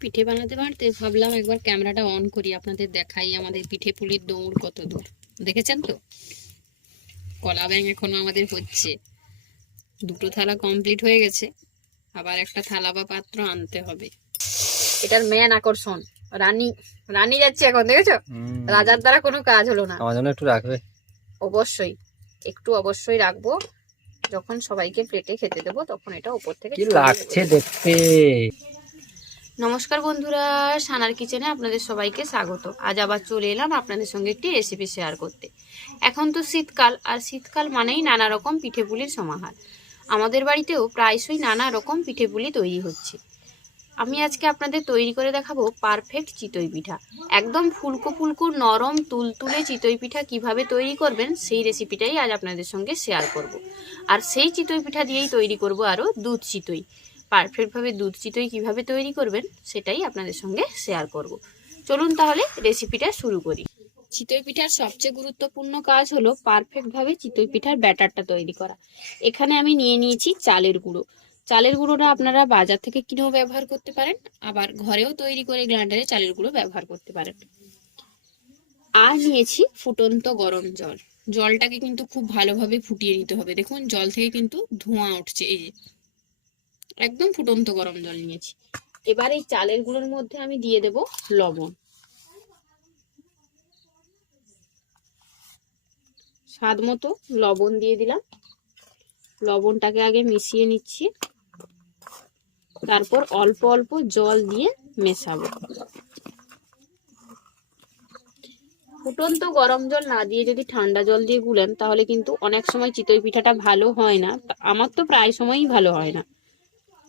পিঠে বানাতে বানাতে ভাবলাম একবার ক্যামেরাটা অন করি আপনাদের দেখাই আমাদের পিঠে পুলির দৌড় কত দূর। দেখেছেন তো? কলা ব্যাং এখনও আমাদের হচ্ছে। দুটো থালা কমপ্লিট হয়ে গেছে আবার একটা থালা বা পাত্র আনতে হবে। এটার মেন আকর্ষণ রানী রানী যাচ্ছে এখন দেখেছ? রাজার দ্বারা কোনো কাজ হলো না। আমার জন্য একটু রাখবে। অবশ্যই একটু অবশ্যই রাখব। যখন সবাইকে প্লেটে খেতে দেবো তখন এটা উপর থেকে কি লাগছে দেখতে? নমস্কার বন্ধুরা, সানার কিচেনে আপনাদের সবাইকে স্বাগত। আজ আবার চলে এলাম আপনাদের সঙ্গে একটি রেসিপি শেয়ার করতে। এখন তো শীতকাল, আর শীতকাল মানেই নানা রকম পিঠেপুলির সমাহার। আমাদের বাড়িতেও প্রায়শই নানা রকম পিঠেপুলি তৈরি হচ্ছে। আমি আজকে আপনাদের তৈরি করে দেখাবো পারফেক্ট চিতই পিঠা। একদম ফুলকো ফুলকো, নরম, তুলতুলে চিতই পিঠা কীভাবে তৈরি করবেন, সেই রেসিপিটাই আজ আপনাদের সঙ্গে শেয়ার করব। আর সেই চিতই পিঠা দিয়েই তৈরি করব আরও দুধ চিতই। পারফেক্টভাবে দুধ চিতই কীভাবে তৈরি করবেন, সেটাই আপনাদের সঙ্গে শেয়ার করব। চলুন তাহলে রেসিপিটা শুরু করি। চিতই পিঠার সবচেয়ে গুরুত্বপূর্ণ কাজ হলো পারফেক্টভাবে চিতই পিঠার ব্যাটারটা তৈরি করা। এখানে আমি নিয়ে নিয়েছি চালের গুঁড়ো। চালের গুঁড়োটা আপনারা বাজার থেকে কিনেও ব্যবহার করতে পারেন, আবার ঘরেও তৈরি করে গ্রাইন্ডারে চালের গুঁড়ো ব্যবহার করতে পারেন। আর নিয়েছি ফুটন্ত গরম জল। জলটাকে কিন্তু খুব ভালোভাবে ফুটিয়ে নিতে হবে। দেখুন, জল থেকে কিন্তু ধোঁয়া উঠছে এই যে। একদম ফুটন্ত গরম জল নিয়েছি। এবার এই চালের গুঁড়োর মধ্যে আমি দিয়ে দেব লবণ। স্বাদ মতো লবণ দিয়ে দিলাম। লবণটাকে আগে মিশিয়ে নিচ্ছি। তারপর অল্প অল্প জল দিয়ে মেশাবো। ফুটন্ত গরম জল না দিয়ে যদি ঠান্ডা জল দিয়ে গুলেন, তাহলে কিন্তু অনেক সময় চিতই পিঠাটা ভালো হয় না। আমার তো প্রায় সময়ই ভালো হয় না।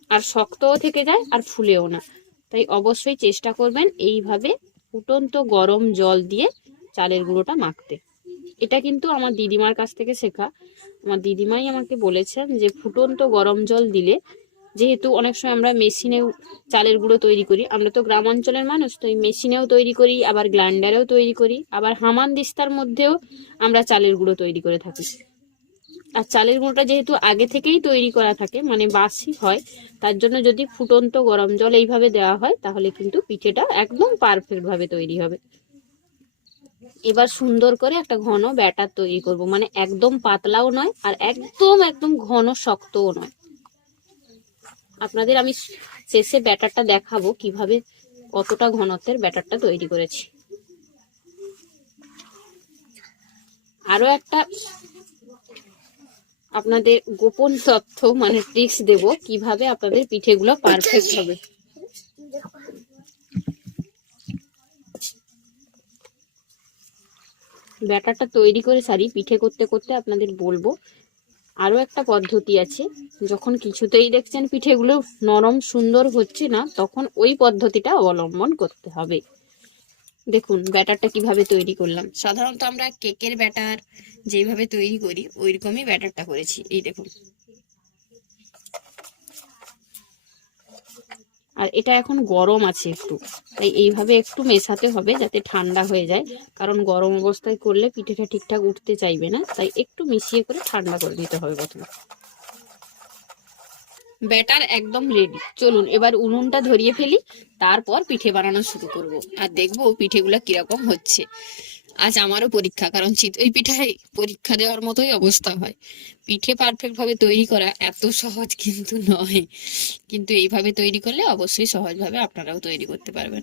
আর শক্তও থেকে যায় আর ফুলেও না। তাই অবশ্যই চেষ্টা করবেন এইভাবে ফুটন্ত গরম জল দিয়ে চালের গুঁড়োটা মাখতে। এটা কিন্তু আমার দিদিমার কাছ থেকে শেখা। আমার দিদিমাই আমাকে বলেছেন যে ফুটন্ত গরম জল দিলে যেহেতু অনেক সময় আমরা মেশিনেও চালের গুঁড়ো তৈরি করি, আমরা তো গ্রাম অঞ্চলের মানুষ, তো এই মেশিনেও তৈরি করি, আবার গ্রাইন্ডারেও তৈরি করি, আবার হামান দিস্তার মধ্যেও আমরা চালের গুঁড়ো তৈরি করে থাকি। আর চালের গুঁড়োটা যেহেতু আগে থেকেই তৈরি করা থাকে মানে বাসি হয়, তার জন্য যদি ফুটন্ত গরম জল এইভাবে দেওয়া হয়, তাহলে কিন্তু পিঠেটা একদম পারফেক্ট ভাবে তৈরি হবে। এবার সুন্দর করে একটা ঘন ব্যাটার তৈরি করব মানে একদম পাতলাও নয় আর একদম একদম ঘন শক্তও নয়। আপনাদের আমি শেষে ব্যাটারটা দেখাবো কীভাবে কতটা ঘনত্বের ব্যাটারটা তৈরি করেছি। আরও একটা আপনাদের গোপন তথ্য মানে ট্রিক্স দেব কীভাবে আপনাদের পিঠেগুলো পারফেক্ট হবে। ব্যাটারটা তৈরি করে সারি, পিঠে করতে করতে আপনাদের বলব আরও একটা পদ্ধতি আছে, যখন কিছুতেই দেখছেন পিঠেগুলো নরম সুন্দর হচ্ছে না, তখন ওই পদ্ধতিটা অবলম্বন করতে হবে। দেখুন ব্যাটারটা কীভাবে তৈরি করলাম। সাধারণত আমরা কেকের ব্যাটার যেভাবে তৈরি করি ওই রকমই ব্যাটারটা করেছি। এই দেখুন। আর এটা এখন গরম আছে একটু তাই এইভাবে একটু মেশাতে হবে যাতে ঠান্ডা হয়ে যায়। কারণ গরম অবস্থায় করলে পিঠেটা ঠিকঠাক উঠতে চাইবে না তাই একটু মিশিয়ে করে ঠান্ডা করে নিতে হবে প্রথমে। ব্যাটার একদম রেডি চলুন, এবার উনুনটা ধরিয়ে ফেলি, তারপর পিঠে বানানো শুরু করব। আর দেখব পিঠেগুলো কীরকম হচ্ছে। আজ আমারও পরীক্ষা, কারণ চিতই পিঠায় পরীক্ষা দেওয়ার মতোই অবস্থা হয়। পিঠে পারফেক্ট ভাবে তৈরি করা এত সহজ কিন্তু নয়। কিন্তু এইভাবে তৈরি করলে অবশ্যই সহজভাবে আপনারাও তৈরি করতে পারবেন।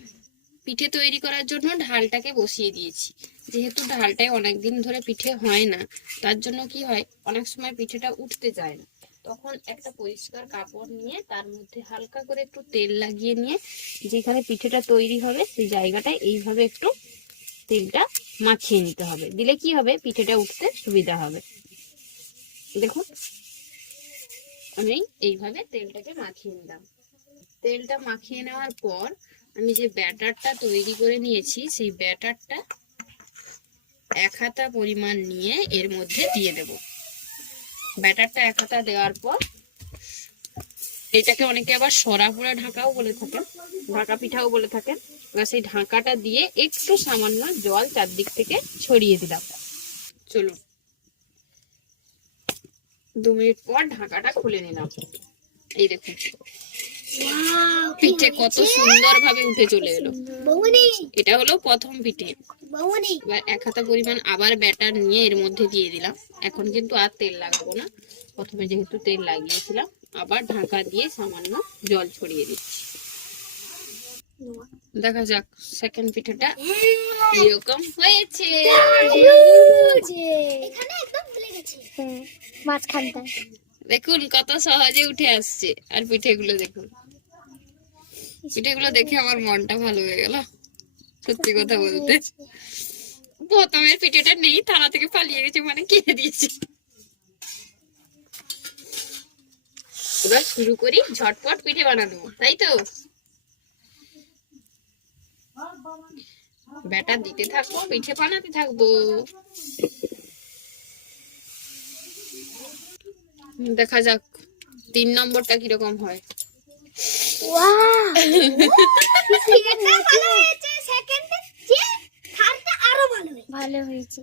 পিঠে তৈরি করার জন্য ঢালটাকে বসিয়ে দিয়েছি। যেহেতু ঢালটায় অনেকদিন ধরে পিঠে হয় না, তার জন্য কি হয়, অনেক সময় পিঠেটা উঠতে যায় না। তখন একটা পরিষ্কার কাপড় নিয়ে তার মধ্যে হালকা করে একটু তেল লাগিয়ে নিয়ে যেখানে পিঠেটা তৈরি হবে সেই জায়গাটায় এইভাবে একটু তেলটা মাখিয়ে নিতে হবে। দিলে কি হবে? পিঠেটা উঠতে সুবিধা হবে। দেখুন, আমি এইভাবে তেলটাকে মাখিয়ে নিলাম। তেলটা মাখিয়ে নেওয়ার পর আমি যে ব্যাটারটা তৈরি করে নিয়েছি, সেই ব্যাটারটা এক হাতা পরিমাণ নিয়ে এর মধ্যে দিয়ে দেব। ব্যাটারটা এক হাতা দেওয়ার পর এটাকে অনেকে আবার সরা পোড়া ঢাকাও বলে থাকেন ঢাকা পিঠাও বলে থাকেন। এবার সেই ঢাকাটা দিয়ে একটু সামান্য জল চারদিক থেকে ছড়িয়ে দিলাম। চলুন। দু মিনিট পর ঢাকাটা খুলে নিলাম। এই দেখুন। পিঠে কত সুন্দর ভাবে উঠে চলে এলো। এটা হলো প্রথম পিঠে। এবার এক হাতা পরিমাণ আবার ব্যাটার নিয়ে এর মধ্যে দিয়ে দিলাম। এখন কিন্তু আর তেল লাগাবো না। প্রথমে যেহেতু তেল লাগিয়েছিলাম, আবার ঢাকা দিয়ে সামান্য জল ছড়িয়ে দিচ্ছি। দেখা যাক সেকেন্ড পিঠেটা এরকম হয়েছে। দেখুন, কত সহজে উঠে আসছে। আর পিঠেগুলো দেখুন। পিঠেগুলো দেখে আমার মনটা ভালো হয়ে গেল। সত্যি কথা বলতে। প্রথমের পিঠেটা নেই থানা থেকে পালিয়ে গেছে মানে কিনে দিয়েছি। এবার শুরু করি ঝটপট পিঠে বানানো তাই তো? ব্যাটার দিতে থাকব পিঠে বানাতে থাকব। দেখা যাক তিন নম্বরটা কীরকম হয় ওয়াও এটা ভালো হয়েছে সেকেন্ড যে থার্ডটা আরও ভালো হয়েছে।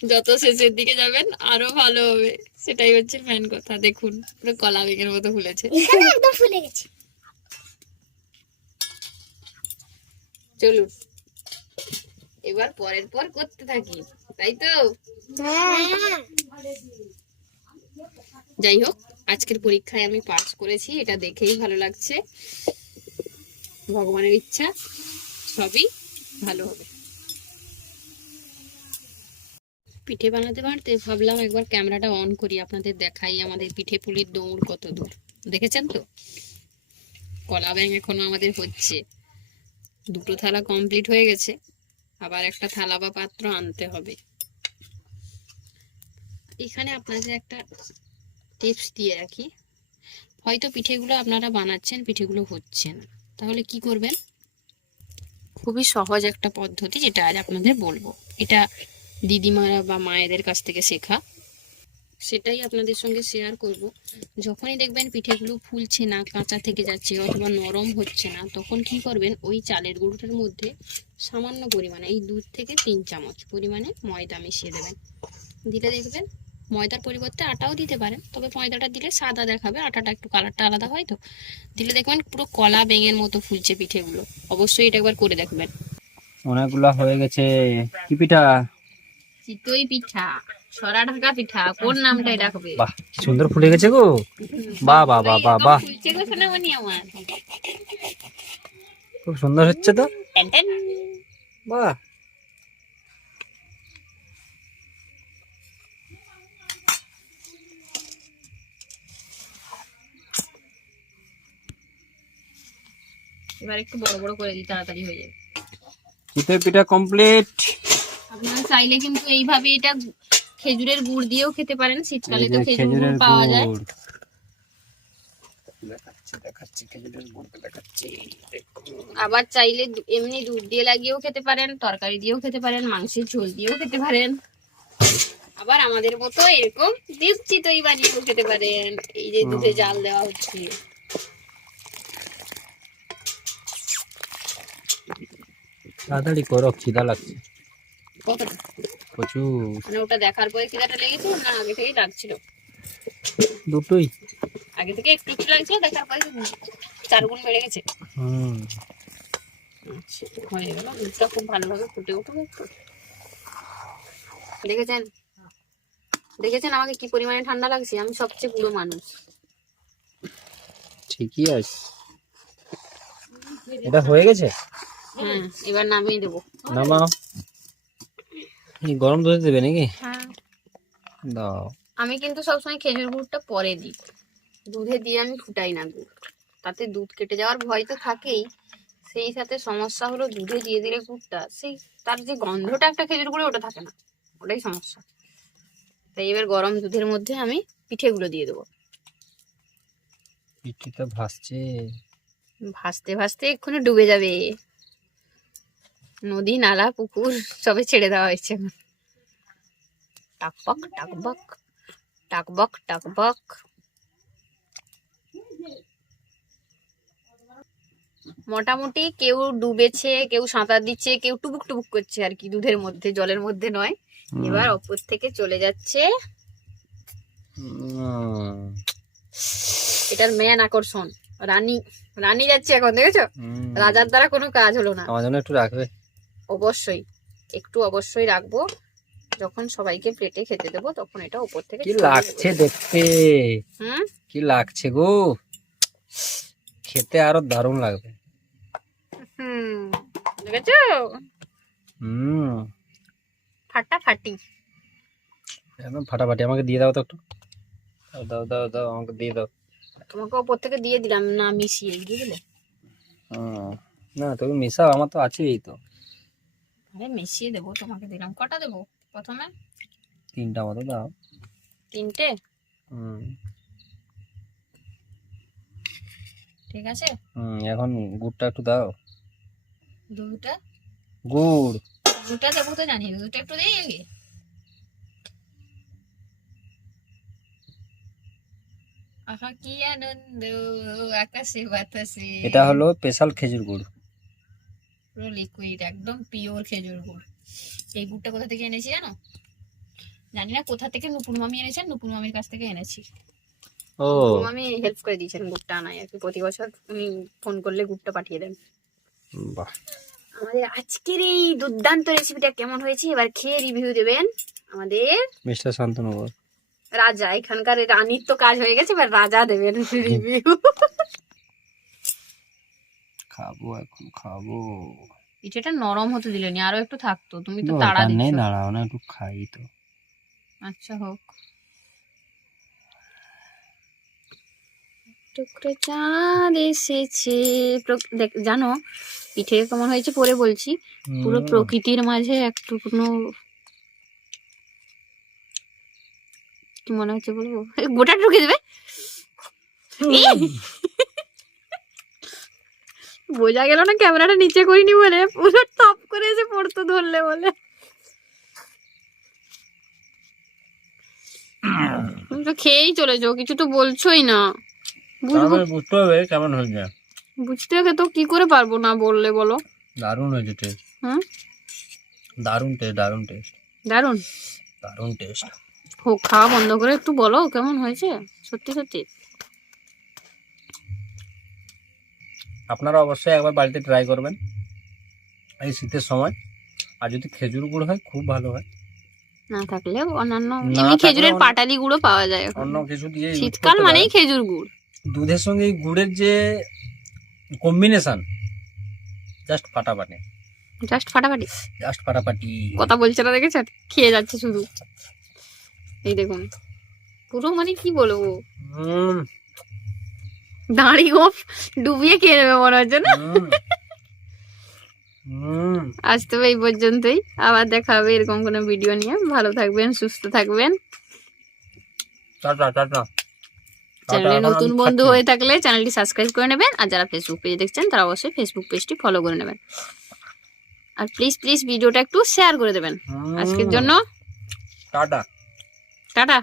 যত শেষের দিকে যাবেন আরও ভালো হবে। সেটাই হচ্ছে মেন কথা। দেখুন পুরো কলা বেগের মতো ফুলেছে। একদম ফুলে গেছে। চলুন। এবার পরের পর করতে থাকি তাই তো? হ্যাঁ। যাই হোক আজকের পরীক্ষায় আমি পাস করেছি এটা দেখেই ভালো লাগছে। ভগবানের ইচ্ছা সবই ভালো হবে। পিঠে বানাতে বানাতে ভাবলাম একবার ক্যামেরাটা অন করি, আপনাদের দেখাই আমাদের পিঠে পুলির দৌড় কত দূর। দেখেছেন তো? কলা ব্যাং এখনও আমাদের হচ্ছে। দুটো থালা কমপ্লিট হয়ে গেছে, আবার একটা থালা বা পাত্র আনতে হবে। এখানে আপনাদের একটা টিপস দিয়ে রাখি। হয়তো পিঠেগুলো আপনারা বানাচ্ছেন, পিঠেগুলো হচ্ছে না। তাহলে কি করবেন? খুবই সহজ একটা পদ্ধতি, যেটা আজ আপনাদের বলব। এটা দিদিমারা বা মায়েদের কাছ থেকে শেখা, সেটাই আপনাদের সঙ্গে শেয়ার করব। যখনই দেখবেন পিঠেগুলো ফুলছে না কাঁচা থেকে যাচ্ছে অথবা নরম হচ্ছে না, তখন কি করবেন? ওই চালের গুঁড়োটার মধ্যে সামান্য পরিমাণে, এই দুধ থেকে তিন চামচ পরিমাণে ময়দা মিশিয়ে দেবেন। দিলে দেখবেন ময়দার পরিবর্তে আটাও দিতে পারেন, তবে ময়দাটা দিলে সাদা দেখাবে, আটাটা একটু কালারটা আলাদা হয় তো। দিলে দেখবেন পুরো কলা বেঙের মতো ফুলছে পিঠেগুলো। অবশ্যই এটা একবার করে দেখবেন। অনেকগুলা হয়ে গেছে। কি পিঠা? চিতই পিঠা সরা ঢাকা পিঠা কোন নামটা ডাকবে বাহ কি সুন্দর ফুলে গেছে গো। বাহ বাহ বাহ বাহ বাহ ফুলছে গো সোনামণি আমার। খুব সুন্দর হচ্ছে তো। Ten ten. বাহ। এবার একটু বড় বড় করে দিই তাড়াতাড়ি হয়ে যাবে। চিতই পিঠা কমপ্লিট আপনারা চাইলে কিন্তু এইভাবে এটা খেজুরের গুড় দিয়েও খেতে পারেন। শীতকালে তো খেজুর গুড় পাওয়া যায়। আবার চাইলে এমনি দুধ দিয়ে লাগিয়েও খেতে পারেন তরকারি দিয়েও খেতে পারেন মাংসের ঝোল দিয়েও খেতে পারেন। আবার আমাদের মতো এরকম দুধ চিতই বানিয়েও খেতে পারেন। এই যে দুধে জাল দেওয়া হচ্ছে। তাড়াতাড়ি করো খিদা লাগছে। প্রচুর। মানে ওটা দেখার পরে খিদাটা লেগেছে না আগে থেকেই লাগছিল দুটোই? আগে থেকে একটু একটু লাগছিল দেখার পরে চার গুণ বেড়ে গেছে। হুম। আচ্ছা, হয়ে গেল। দুধটা খুব ভালোভাবে ফুটে উঠবে দেখেছেন? দেখেছেন আমাকে কি পরিমাণে ঠান্ডা লাগছে? আমি সবচেয়ে বুড়ো মানুষ। ঠিকই আছে এটা হয়ে গেছে? হ্যাঁ এবার নামিয়ে দেবো। নামাও। এই গরম দুধে দেবে নাকি? হ্যাঁ। দাও। আমি কিন্তু সবসময় খেজুর গুড়টা পরে দিই। দুধে দিয়ে আমি ফুটাই না গুড় তাতে দুধ কেটে যাওয়ার ভয় তো থাকেই। সেই সাথে সমস্যা হলো দুধে দিয়ে দিলে গুড়টা। সেই তার যে গন্ধটা একটা খেজুর গুড়ে ওটা থাকে না। ওটাই সমস্যা। তাই এবার গরম দুধের মধ্যে আমি পিঠেগুলো দিয়ে দেবো। পিঠিটা ভাসছে। ভাসতে ভাসতে এক্ষুনি ডুবে যাবে। নদী নালা পুকুর সবে ছেড়ে দেওয়া হয়েছে। টাকবক টাকবক টাকবক টাকবক। মোটামুটি কেউ ডুবেছে কেউ সাঁতার দিচ্ছে কেউ টুবুক টুবুক করছে আর কি দুধের মধ্যে জলের মধ্যে নয়। এবার অপর থেকে চলে যাচ্ছে এটার মেন আকর্ষণ রানী। রানী যাচ্ছে এখন দেখেছ? রাজার দ্বারা কোনো কাজ হলো না। আমার জন্য একটু রাখবে। অবশ্যই একটু অবশ্যই রাখব। যখন সবাইকে প্লেটে খেতে দেবো তখন এটা উপর থেকে কি লাগছে দেখতে? হুম? কি লাগছে গো? খেতে আরও দারুণ লাগবে। হুম দেখেছ? হুম। ফাটাফাটি। একদম ফাটাফাটি। আমাকে দিয়ে দাও তো একটু। দাও দাও দাও আমাকে দিয়ে দাও। তোমাকে ওপর থেকে দিয়ে দিলাম না মিশিয়ে দিয়ে দিলে। না তুমি মিশাও আমার তো আছেই তো। আরে মিশিয়ে দেবো তোমাকে দিলাম। কটা দেবো প্রথমে? তিনটা মতো দাও। তিনটে? হুম। ঠিক আছে? হুম এখন গুড়টা একটু দাও। দুটা? গুড়! দুটা দেবো তো জানি দুটো একটু দিয়ে আগে আহা কি আনন্দ আকাশে বাতাসে এটা হলো স্পেশাল খেজুর গুড়। পুরো লিকুইড একদম পিওর খেজুর গুড়। এই গুড়টা কোথা থেকে এনেছি জানো? জানি না কোথা থেকে নুপুর মামি এনেছেন নুপুর মামির কাছ থেকে এনেছি। ও। মামি হেল্প করে দিয়েছেন গুড়টা আনায় আর কি প্রতি বছর উনি ফোন করলে গুড়টা পাঠিয়ে দেন। বাহ। আমাদের আজকের এই দুর্দান্ত রেসিপিটা কেমন হয়েছে এবার খেয়ে রিভিউ দেবেন আমাদের মিস্টার শান্তনু রাজা। এখানকার রানীর তো কাজ হয়ে গেছে এবার রাজা দেবেন রিভিউ খাব এখন খাব। পিঠেটা নরম হতে দিলেনি আরও একটু থাকতো তুমি তো তাড়া নেই দিচ্ছ। দাঁড়াও না একটু খাই তো। আচ্ছা হোক। টুকরো চাঁদ এসেছে দেখ জানো পিঠে কেমন হয়েছে পরে বলছি পুরো প্রকৃতির মাঝে একটু কোনো কি মনে হচ্ছে বলব? গোটা ঢুকে দেবে! বোঝা গেল না ক্যামেরাটা নিচে করিনি বলে। পুরো টপ করে এসে পড়তো ধরলে বলে। তো খেয়েই চলেছো কিছু তো বলছোই না। বুঝতে হবে কেমন হয়েছে। বুঝতে হবে তো কি করে পারব না বললে বলো। দারুণ হয়েছে টেস্ট দারুণ টেস্ট দারুণ টেস্ট দারুণ দারুণ টেস্ট হোক খাওয়া বন্ধ করে একটু বলো কেমন হয়েছে? সত্যি সত্যি। আপনারা অবশ্যই একবার বাড়িতে ট্রাই করবেন এই শীতের সময়। আর যদি খেজুর গুড় হয় খুব ভালো হয়। না থাকলে অন্যান্য এমনি খেজুরের পাটালি গুঁড়ো পাওয়া যায় অন্য কিছু দিয়ে শীতকাল মানেই খেজুর গুড়। দুধের সঙ্গে এই গুড়ের যে কম্বিনেশন জাস্ট ফাটাফাটি। জাস্ট ফাটাফাটি? জাস্ট ফাটাফাটি। কথা বলছে না দেখেছেন? খেয়ে যাচ্ছে শুধু। এই দেখুন। পুরো মানে কি বলব? হুম, দাঁড়িয়ে গোপ ডুবিয়ে খেয়ে নেবে মনে হচ্ছে না? আজ তবে এই পর্যন্তই। আবার দেখা হবে এরকম কোনো ভিডিও নিয়ে। ভালো থাকবেন সুস্থ থাকবেন। চ্যানেলে নতুন বন্ধু হয়ে থাকলে চ্যানেলটি সাবস্ক্রাইব করে নেবেন। আর যারা ফেসবুক পেজে দেখছেন তারা অবশ্যই ফেসবুক পেজটি ফলো করে নেবেন। আর প্লিজ প্লিজ ভিডিওটা একটু শেয়ার করে দেবেন। আজকের জন্য টাটা। টাটা।